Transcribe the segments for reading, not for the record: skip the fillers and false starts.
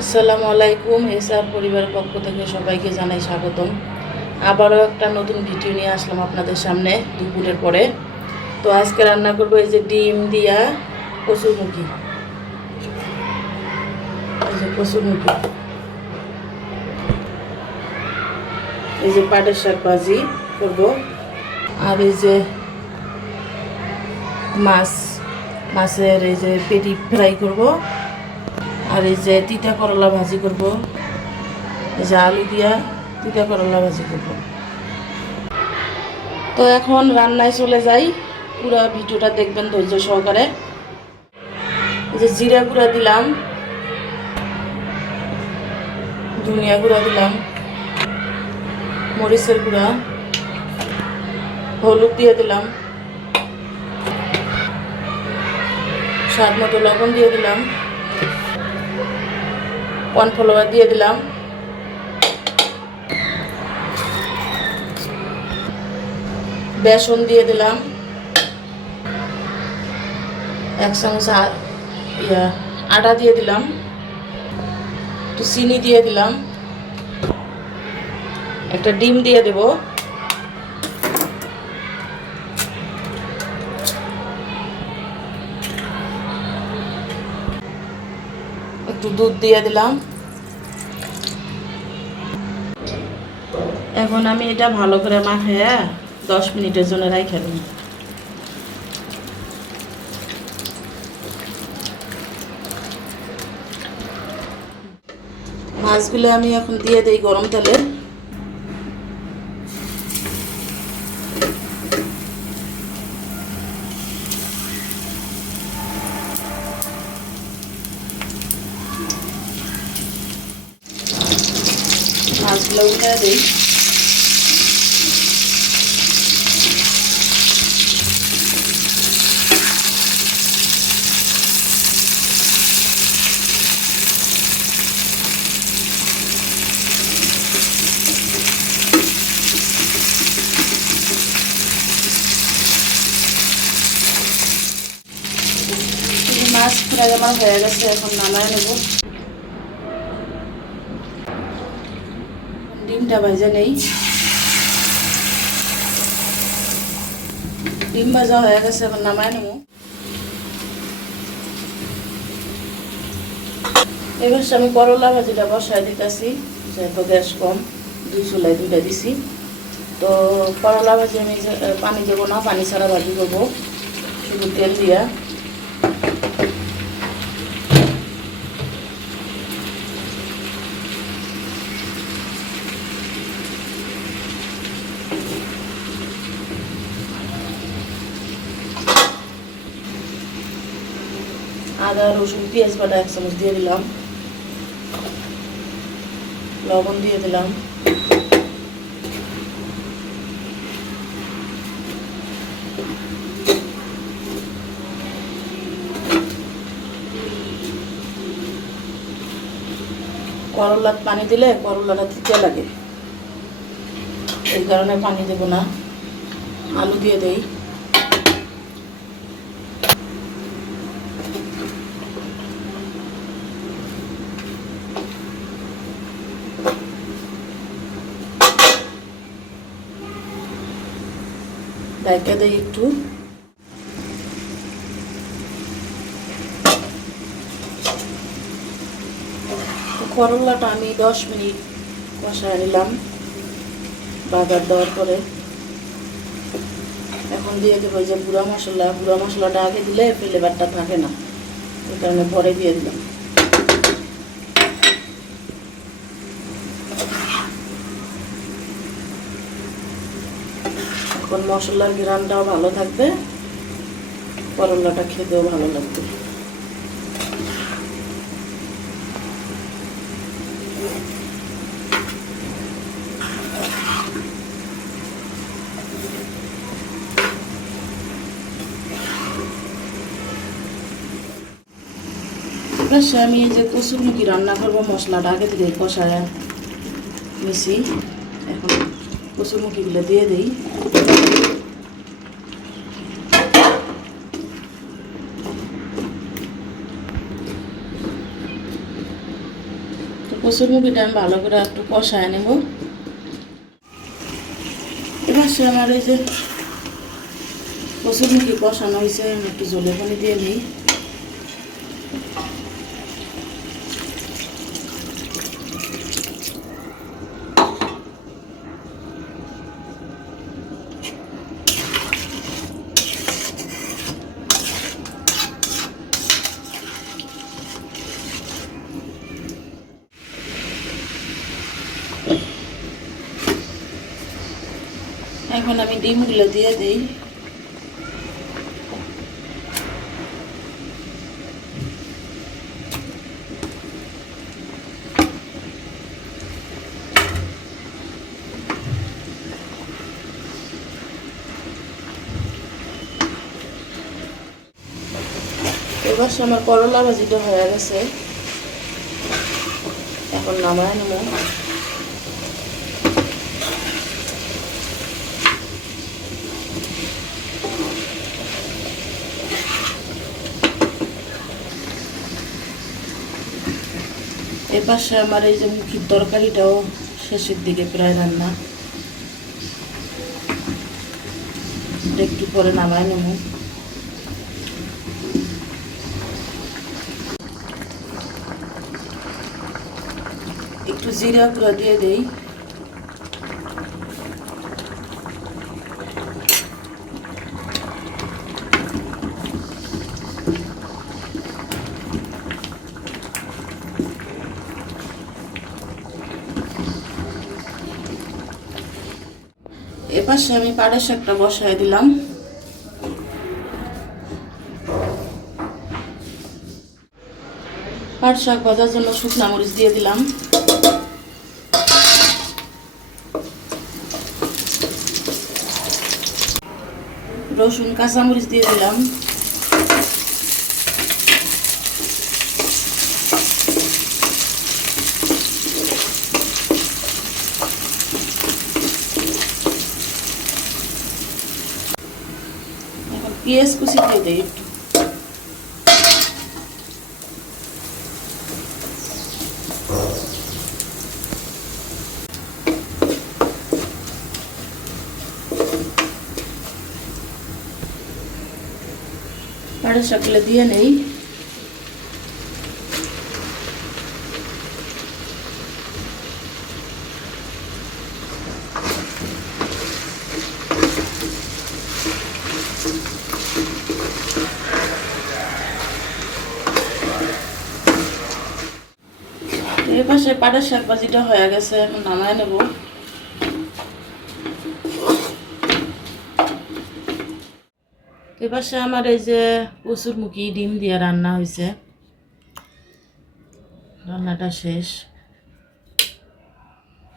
আসসালামু আলাইকুম। এসআর পরিবারের পক্ষ থেকে সবাইকে জানাই স্বাগতম। আবারও একটা নতুন ভিডিও নিয়ে আসলাম আপনাদের সামনে দুপুরের পরে। তো আজকে রান্না করব এই যে ডিম দিয়া কচুরমুখী, এই যে পাটের শাক ভাজি করব, আর এই যে মাছের এই যে পেটি ফ্রাই করব, আর এই যে তিতা করলা ভাজি করব, এই যে আলু দিয়া তিতা করলা ভাজি করব। তো এখন রান্নায় চলে যাই, পুরো ভিডিওটা দেখবেন ধৈর্য সহকারে। এই যে জিরা গুঁড়া দিলাম, ধনিয়া গুঁড়া দিলাম, মরিচের গুঁড়া, হলুদ দিয়ে দিলাম, স্বাদ মতো লবণ দিয়ে দিলাম, কর্নফ্লাওয়ার দিয়ে দিলাম, বেসন দিয়ে দিলাম, 1 চামচ আটা দিয়ে দিলাম, একটু চিনি দিয়ে দিলাম, একটা ডিম দিয়ে দেব, একটু দুধ দিয়ে দিলাম। এখন আমি এটা ভালো করে মাখিয়ে 10 মিনিটের জন্য রাখা দিই। মাছগুলো আমি এখন দিয়ে দিই গরম তেলে। মাছগুলো উঠে দিই। মাছ প্রায় আমার হয়ে গেছে, এখন নামায় নেব। ডিমটা ভাজা নেই, ডিম ভাজা হয়ে গেছে, এখন নামায় নেব। এবার আমি করলা ভাজিটা বসায় দিতেছি, যেহেতু গ্যাস কম, 2 চুলায় 2টা দিছি। তো করলা ভাজি আমি পানি দেবো না, পানি ছাড়া ভাজি করবো, শুধু তেল দিয়া। আদা রসুন পেঁয়াজ বাটা 1 চামচ দিয়ে দিলাম, লবণ দিয়ে দিলাম, করলার পানি দিলে করলাটা তিতা লাগে, এই কারণে পানি দেব না। আলু দিয়ে দেই, ঢাকা দেই একটু। করলাটা আমি 10 মিনিট কষায় নিলাম বাগার দেওয়ার পরে। এখন দিয়ে দেবো যে গুঁড়া মশলাটা আগে দিলে ফ্লেভারটা থাকে না, ওই কারণে পরে দিয়ে দিলাম। এখন মশলার ঘ্রাণটাও ভালো থাকবে, করলাটা খেতেও ভালো লাগবে। আমি এই যে কচুরমুখী রান্না করবো, মশলাটা আগে থেকে কষায় নিছি। এখন কচুরমুখীগুলো দিয়ে দিই। কচুর মুখিটা আমি ভালো করে একটু কষায় নেব। এবার সে আমার এই যে কচুর মুখি কষানো হয়েছে, আমি একটু জলের পানি দিয়ে নিই। এখন আমি ডিমগুলো দিয়ে দিই। এবার আমার করলা ভাজিটা হয়ে গেছে, এখন নামায় নেব। এপাশে আমার এই যে মুখির তরকারিটাও শেষের দিকে প্রায় রান্না, একটু পরে নামায় নেব। একটু জিরা গুঁড়া দিয়ে দেই। এপাশে আমি পাটের শাকটা বসায় দিলাম। পাট শাক ভাজার জন্য শুকনা মরিচ দিয়ে দিলাম। রসুন কাঁচামরিচ দিয়ে দিলাম। এখন পেঁয়াজ কুচি দিয়ে দিই একটু। পাটের শাকগুলো দিয়ে নেই। এই পাশে পাটের শাক ভাজিটা হয়ে গেছে, এখন নামায় নেব। এই পাশে আমার এই যে কচুর মুখি ডিম দিয়ে রান্না হয়েছে, রান্নাটা শেষ।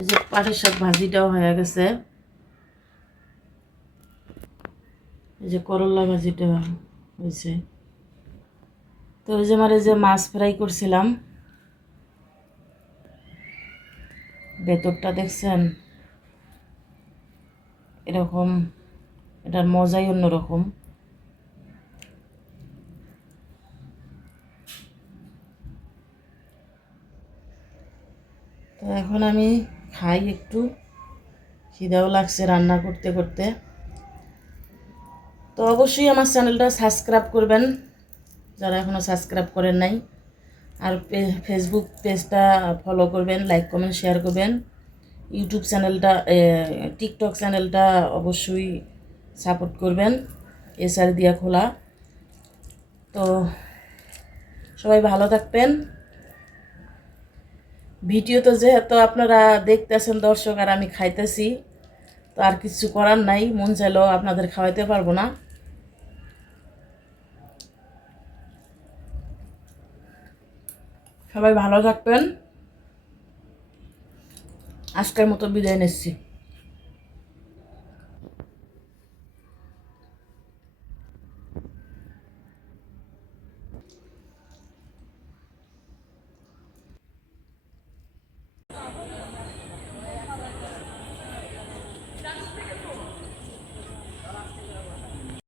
এই যে পাটের শাক ভাজিটাও হয়ে গেছে, এই যে করলা ভাজিটা হয়েছে। তো এই যে আমার এই যে মাছ ফ্রাই করছিলাম, ভেতরটা দেখছেন এরকম, এটার মজাই অন্যরকম। তো এখন আমি খাই একটু, খিদাও লাগছে রান্না করতে করতে। তো অবশ্যই আমার চ্যানেলটা সাবস্ক্রাইব করবেন যারা এখনও সাবস্ক্রাইব করেন নাই, আর ফেসবুক পেজটা ফলো করবেন, লাইক কমেন্ট শেয়ার করবেন। ইউটিউব চ্যানেলটা, টিকটক চ্যানেলটা অবশ্যই সাপোর্ট করবেন, এসআর দিয়া খোলা। তো সবাই ভালো থাকবেন। ভিডিও তো যেহেতু আপনারা দেখতেছেন দর্শক, আর আমি খাইতেছি, তো আর কিছু করার নাই, মন চাইলেও আপনাদের খাওয়াইতে পারবো না। সবাই ভালো থাকবেন, আজকের মতো বিদায় নিচ্ছি।